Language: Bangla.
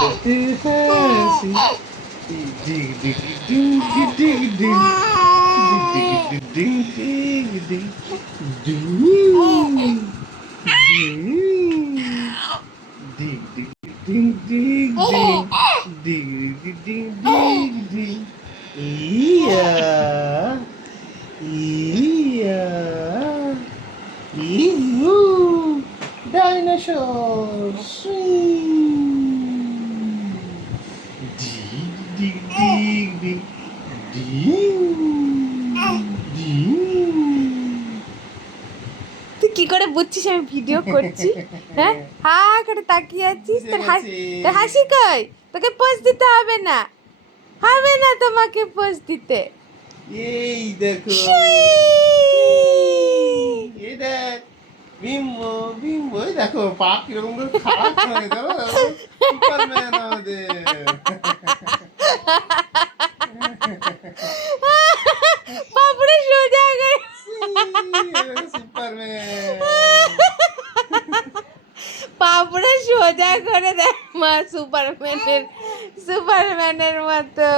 করতে হাসি ডিগ ডিগ ডিগ ডিগ ডিগ ডিগ ডিগ ডিগ ডিগ ডিগ ডিগ ডিগ ডিগ ডিগ ডিগ ডিগ ডিগ ডিগ ইয়া ইয়া ইহু ডাইনোসর ডিগ ডিগ ডিগ ডিগ ডিগ তুই কি করে বুঝছিস আমি ভিডিও করছি? হ্যাঁ, হা করে তাকিয়ে আছিস। তোর হাসি কই? তোকে পোজ দিতে হবে না, হবে না তোমাকে পোজ দিতে। এই দেখো এই দেখ বিম্বো বিম্বো এই দেখো পা কিরকম করে খারাপ হয়ে গেল সুপারম্যান আমাদের বাপরে সোজা করে সুপারম্যান বাপরে সোজা করে দেখ মা, সুপারম্যানের মতো।